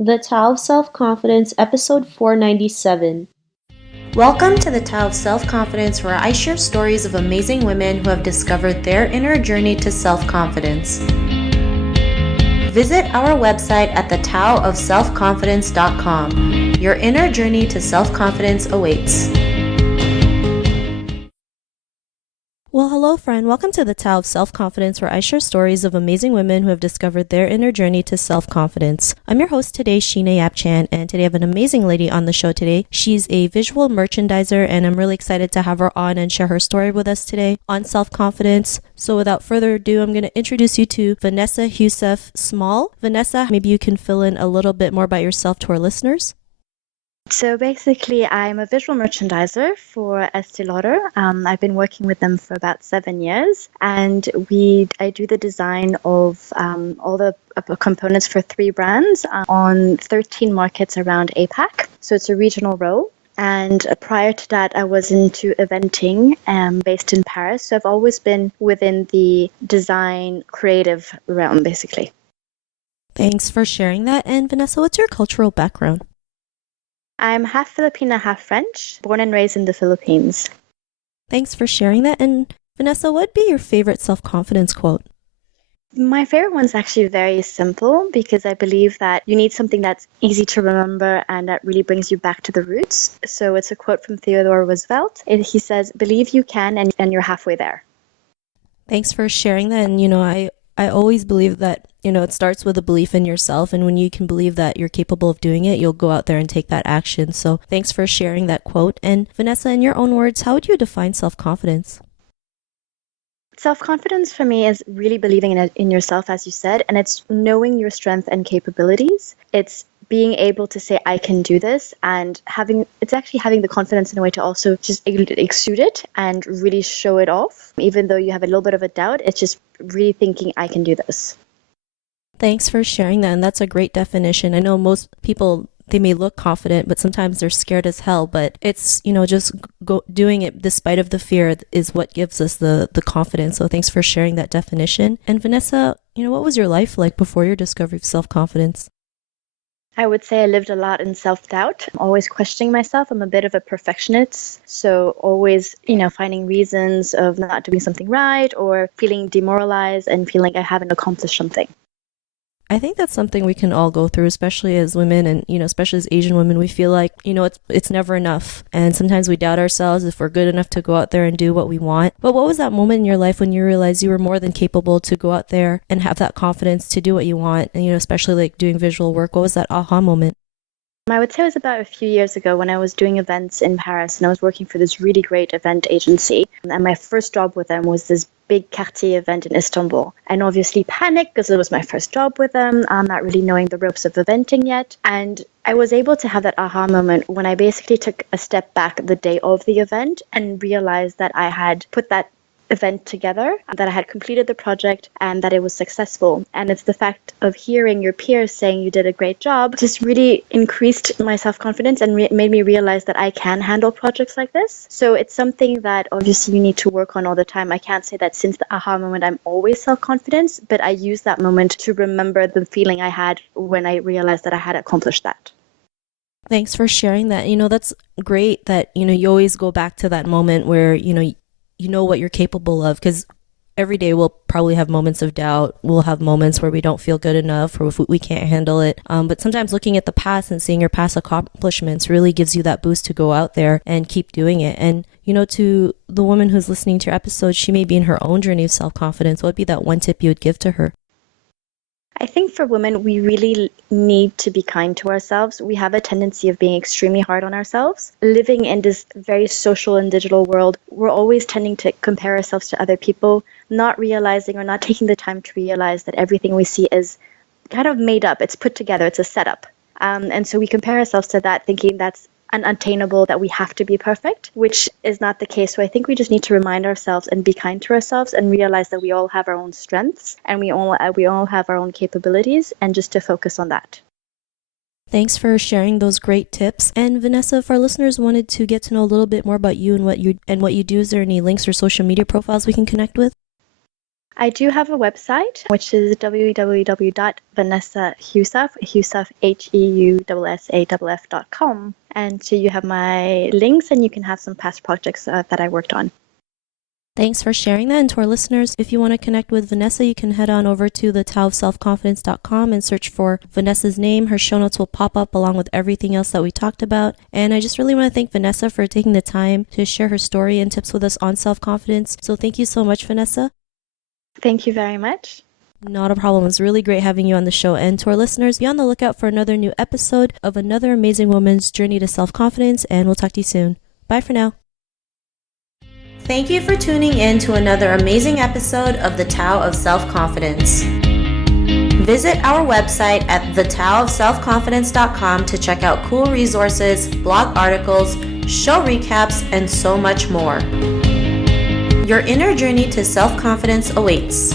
The Tao of Self-Confidence, episode 497. Welcome to the Tao of Self-Confidence, where I share stories of amazing women who have discovered their inner journey to self-confidence. Visit our website at thetaoofselfconfidence.com. Your inner journey to self-confidence awaits. Well, hello, friend. Welcome to the Tao of Self-Confidence, where I share stories of amazing women who have discovered their inner journey to self-confidence. I'm your host today, Sheena Yap-Chan, and today I have an amazing lady on the show today. She's a visual merchandiser, and I'm really excited to have her on and share her story with us today on self-confidence. So without further ado, I'm going to introduce you to Vanessa Heussaff-Small. Vanessa, maybe you can fill in a little bit more about yourself to our listeners. So basically, I'm a visual merchandiser for Estée Lauder. I've been working with them for about 7 years, and I do the design of all the components for 3 brands on 13 markets around APAC. So it's a regional role. And prior to that, I was into eventing based in Paris. So I've always been within the design creative realm, basically. Thanks for sharing that. And Vanessa, what's your cultural background? I'm half Filipina, half French, born and raised in the Philippines. Thanks for sharing that. And Vanessa, what would be your favorite self-confidence quote? My favorite one's actually very simple because I believe that you need something that's easy to remember and that really brings you back to the roots. So it's a quote from Theodore Roosevelt. He says, "Believe you can and you're halfway there." Thanks for sharing that. And, I always believe that, it starts with a belief in yourself. And when you can believe that you're capable of doing it, you'll go out there and take that action. So thanks for sharing that quote. And Vanessa, in your own words, how would you define self-confidence? Self-confidence for me is really believing in yourself, as you said, and it's knowing your strengths and capabilities. It's being able to say, I can do this, and it's actually having the confidence in a way to also just exude it and really show it off. Even though you have a little bit of a doubt, it's just really thinking, I can do this. Thanks for sharing that, and that's a great definition. I know most people, they may look confident, but sometimes they're scared as hell. But it's, just doing it despite of the fear is what gives us the confidence. So thanks for sharing that definition. And Vanessa, what was your life like before your discovery of self-confidence? I would say I lived a lot in self-doubt, always questioning myself. I'm a bit of a perfectionist, so always, finding reasons of not doing something right or feeling demoralized and feeling I haven't accomplished something. I think that's something we can all go through, especially as women and, especially as Asian women. We feel like, it's never enough. And sometimes we doubt ourselves if we're good enough to go out there and do what we want. But what was that moment in your life when you realized you were more than capable to go out there and have that confidence to do what you want? And, especially like doing visual work. What was that aha moment? I would say it was about a few years ago when I was doing events in Paris and I was working for this really great event agency. And my first job with them was this big Cartier event in Istanbul. And obviously panicked because it was my first job with them. I'm not really knowing the ropes of eventing yet. And I was able to have that aha moment when I basically took a step back the day of the event and realized that I had put that event together, that I had completed the project and that it was successful. And it's the fact of hearing your peers saying you did a great job just really increased my self-confidence and made me realize that I can handle projects like this. So it's something that obviously you need to work on all the time. I can't say that since the aha moment I'm always self-confident, but I use that moment to remember the feeling I had when I realized that I had accomplished that. Thanks for sharing that. That's great that, you always go back to that moment where, you know what you're capable of, because every day we'll probably have moments of doubt. We'll have moments where we don't feel good enough or if we can't handle it. But sometimes looking at the past and seeing your past accomplishments really gives you that boost to go out there and keep doing it. And, to the woman who's listening to your episode, she may be in her own journey of self-confidence. What would be that one tip you would give to her? I think for women, we really need to be kind to ourselves. We have a tendency of being extremely hard on ourselves. Living in this very social and digital world, we're always tending to compare ourselves to other people, not realizing or not taking the time to realize that everything we see is kind of made up. It's put together. It's a setup. And so we compare ourselves to that, thinking that's unattainable, that we have to be perfect, which is not the case. So I think we just need to remind ourselves and be kind to ourselves and realize that we all have our own strengths and we all have our own capabilities, and just to focus on that. Thanks for sharing those great tips. And Vanessa, if our listeners wanted to get to know a little bit more about you and what you do, is there any links or social media profiles we can connect with? I do have a website, which is www.vanessaheusaff, Heusaff.com. And so you have my links and you can have some past projects that I worked on. Thanks for sharing that. And to our listeners, if you want to connect with Vanessa, you can head on over to thetaoofselfconfidence.com and search for Vanessa's name. Her show notes will pop up along with everything else that we talked about. And I just really want to thank Vanessa for taking the time to share her story and tips with us on self-confidence. So thank you so much, Vanessa. Thank you very much. Not a problem. It's really great having you on the show. And to our listeners, be on the lookout for another new episode of another amazing woman's journey to self-confidence. And we'll talk to you soon. Bye for now. Thank you for tuning in to another amazing episode of The Tao of Self-Confidence. Visit our website at thetaoofselfconfidence.com to check out cool resources, blog articles, show recaps, and so much more. Your inner journey to self-confidence awaits.